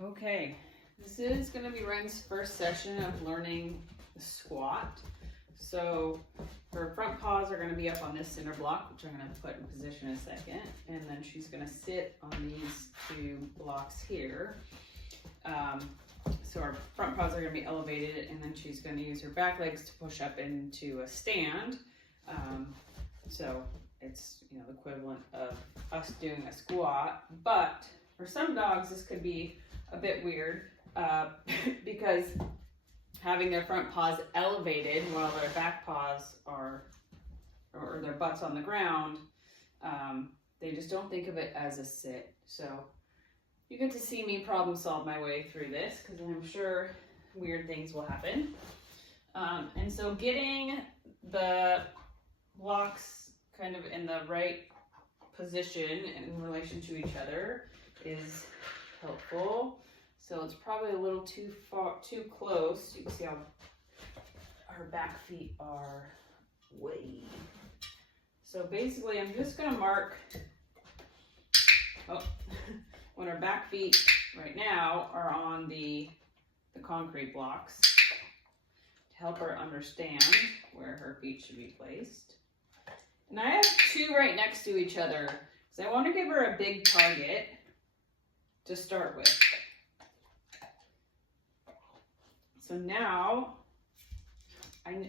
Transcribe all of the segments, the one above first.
Okay, this is going to be Wren's first session of learning the squat. So her front paws are going to be up on this cinder block, which I'm going to put in position in a second. And then she's going to sit on these two blocks here. So her front paws are going to be elevated, and then she's going to use her back legs to push up into a stand. So it's, you know, the equivalent of us doing a squat. But for some dogs, this could be a bit weird because having their front paws elevated while their back paws are, or their butts on the ground, they just don't think of it as a sit. So you get to see me problem solve my way through this, because I'm sure weird things will happen. And so getting the blocks kind of in the right position in relation to each other is helpful. So it's probably a little too close. You can see how our back feet are way. So basically I'm just gonna mark, when her back feet right now are on the concrete blocks to help her understand where her feet should be placed. And I have two right next to each other because I want to give her a big target to start with. So now,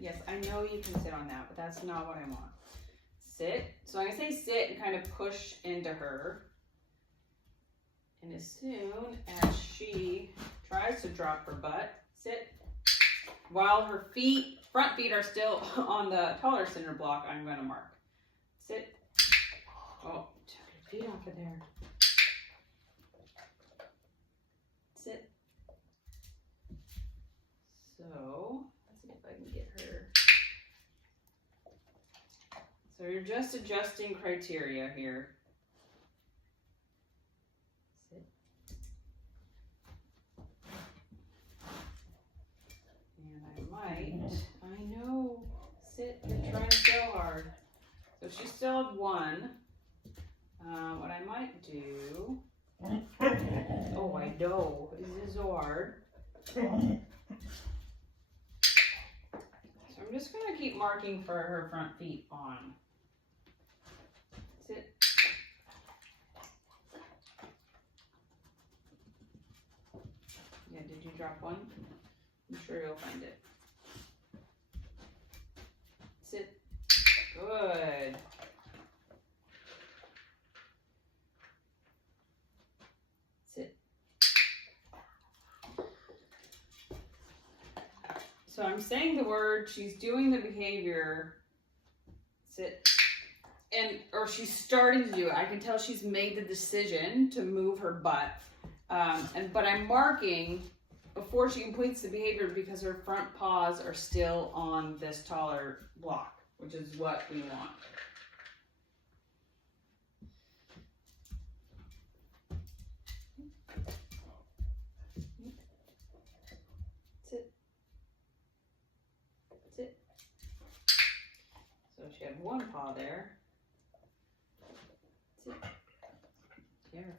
yes, I know you can sit on that, but that's not what I want. Sit. So I'm going to say sit and kind of push into her. And as soon as she tries to drop her butt, sit. While her front feet are still on the taller cinder block, I'm going to mark. Sit. Oh, took your feet off of there. Sit. So, let's see if I can get her. So you're just adjusting criteria here. Sit. And I know, sit, you're trying so hard. So she still had one. What I might do, oh, I know, this is so hard. So I'm just going to keep marking for her front feet on. Sit. Yeah, did you drop one? I'm sure you'll find it. Sit. Good. Sit. So I'm saying the word, she's doing the behavior, sit, or she's starting to do it. I can tell she's made the decision to move her butt. But I'm marking before she completes the behavior because her front paws are still on this taller block, which is what we want. Sit. Sit. So she had one paw there. Sit. Here.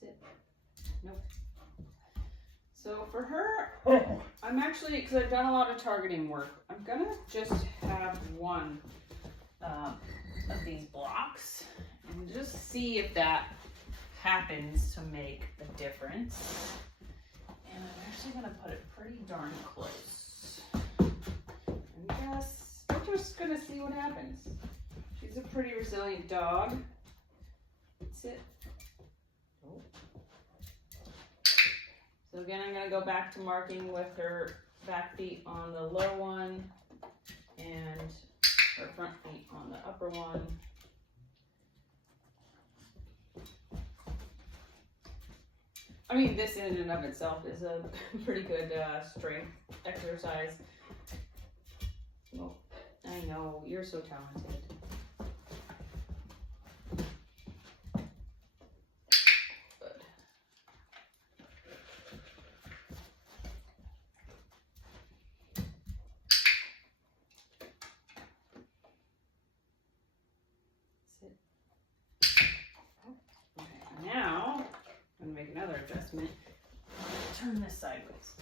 Sit. Nope. So for her, I'm actually, because I've done a lot of targeting work, I'm gonna just have one of these blocks and just see if that happens to make a difference. And I'm actually gonna put it pretty darn close. And yes, we're just gonna see what happens. She's a pretty resilient dog. Sit. Oh. So again, I'm going to go back to marking with her back feet on the low one and her front feet on the upper one. I mean, this in and of itself is a pretty good strength exercise. Well, I know, you're so talented. Now, I'm going to make another adjustment. Turn this sideways.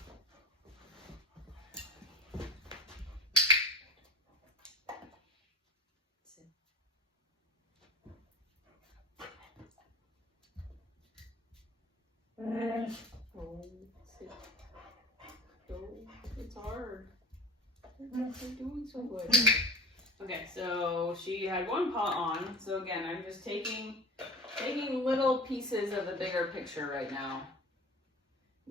Oh, sit. Go. It's hard. They're doing so good. Okay, so she had one paw on. So again, I'm just taking little pieces of the bigger picture right now.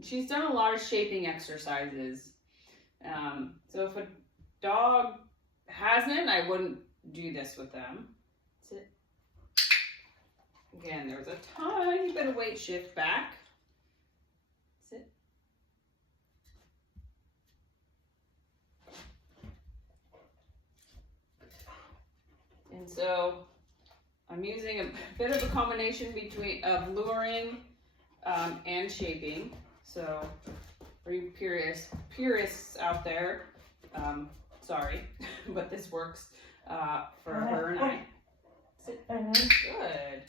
She's done a lot of shaping exercises. So if a dog hasn't, I wouldn't do this with them. Sit. Again, there was a tiny bit of weight shift back. Sit. And so I'm using a bit of a combination of luring and shaping. So for you purists out there, sorry, but this works for her and I. Sit. Good.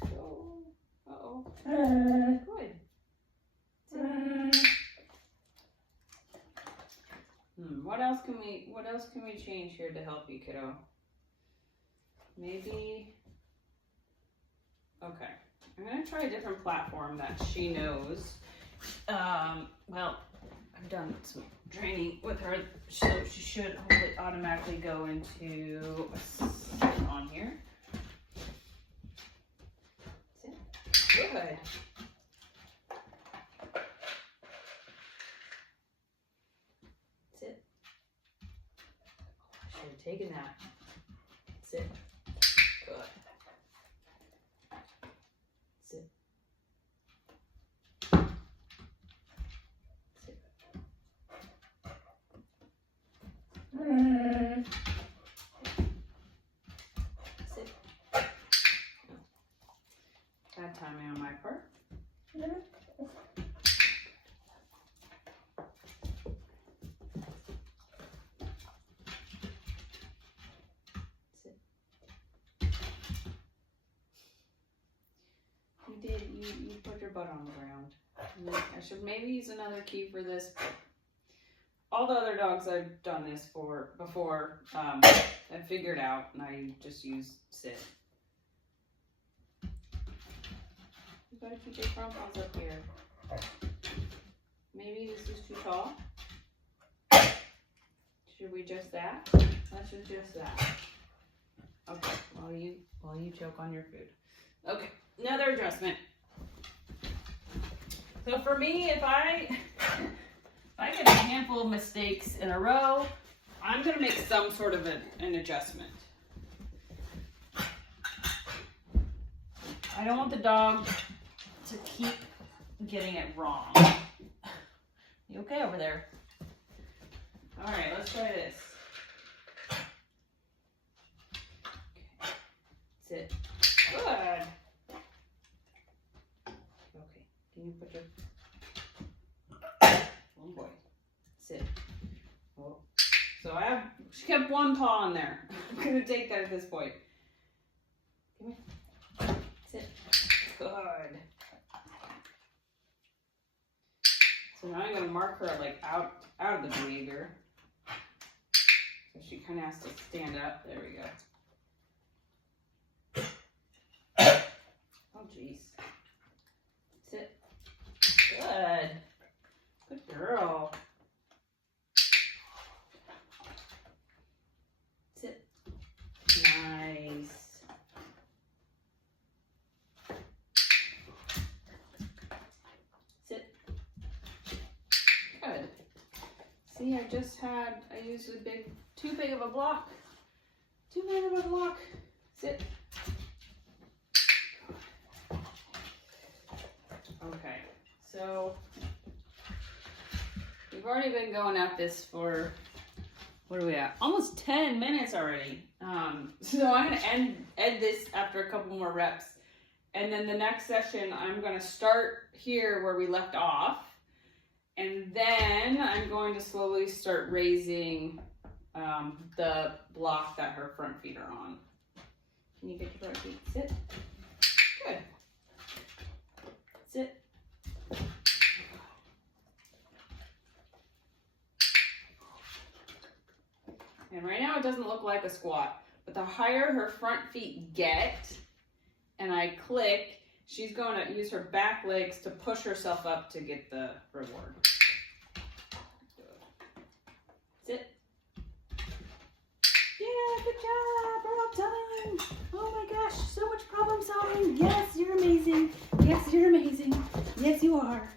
Go. Uh-oh. Good. What else can we change here to help you, kiddo? Maybe. Okay. I'm gonna try a different platform that she knows. Well, I've done some training with her, so she should hopefully automatically go into on here. Good. Sit. I should have taken that. Sit. Good. Sit. Sit. Sit. Bad timing on my part. You put your butt on the ground. I should maybe use another key for this. All the other dogs I've done this for before, I've figured out, and I just use sit. You gotta keep your front paws up here. Maybe this is too tall. Should we adjust that? Let's adjust that. Okay, while you choke on your food. Okay, another adjustment. So for me, if I get a handful of mistakes in a row, I'm gonna make some sort of an adjustment. I don't want the dog to keep getting it wrong. You okay over there? All right, let's try this. Okay. Sit. Good. Okay, can you put your... Oh boy. Sit. Oh. So she kept one paw on there. I'm gonna take that at this point. Come here. Sit. Good. So now I'm gonna mark her like out of the behavior. So she kind of has to stand up. There we go. Oh jeez. Sit. Good. Good girl. Sit. Nice. Sit. Good. See, I used too big of a block. Too big of a block. Sit. Okay, so we've already been going at this for, what are we at? Almost 10 minutes already. So I'm gonna end this after a couple more reps. And then the next session, I'm gonna start here where we left off. And then I'm going to slowly start raising the block that her front feet are on. Can you get your front feet? Sit. Good. Sit. And right now it doesn't look like a squat, but the higher her front feet get, and I click, she's going to use her back legs to push herself up to get the reward. Sit. Yeah, good job. We're all done. Oh my gosh, so much problem solving. Yes, you're amazing. Yes, you're amazing. Yes, you are.